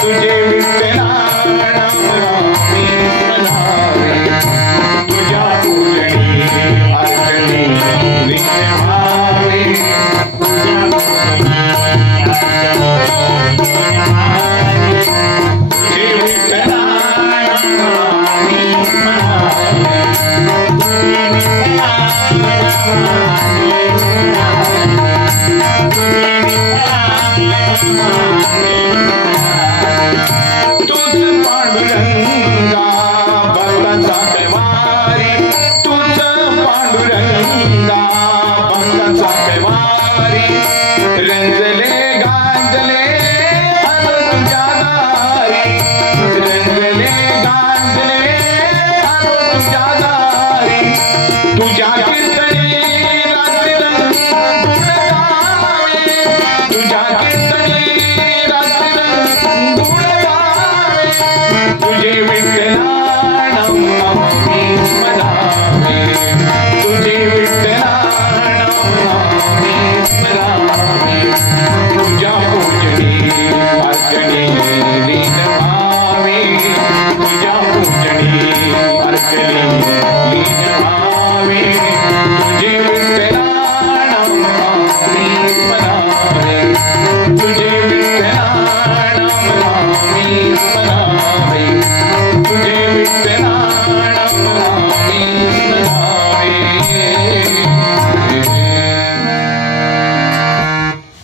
तुझे विठ्ठला राम रामी सदा 감사합니다. लीनभावे